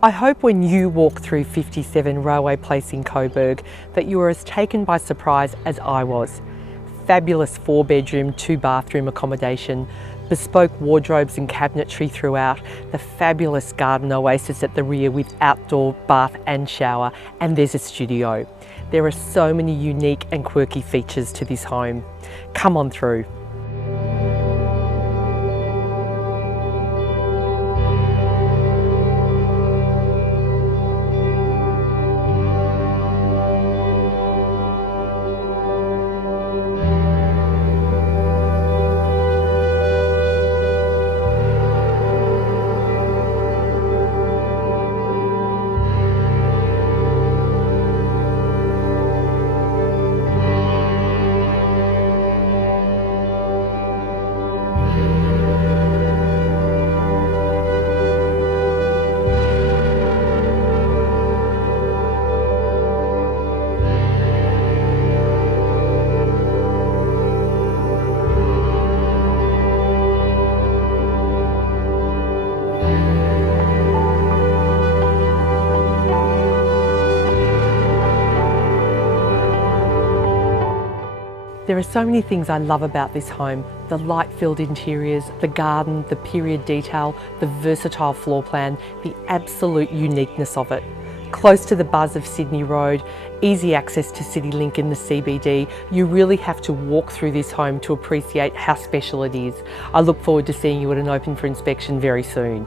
I hope when you walk through 57 Railway Place in Coburg that you are as taken by surprise as I was. Fabulous 4-bedroom, 2-bathroom accommodation, bespoke wardrobes and cabinetry throughout, the fabulous garden oasis at the rear with outdoor bath and shower, and there's a studio. There are so many unique and quirky features to this home. Come on through. There are so many things I love about this home. The light-filled interiors, the garden, the period detail, the versatile floor plan, the absolute uniqueness of it. Close to the buzz of Sydney Road, easy access to CityLink in the CBD, you really have to walk through this home to appreciate how special it is. I look forward to seeing you at an open for inspection very soon.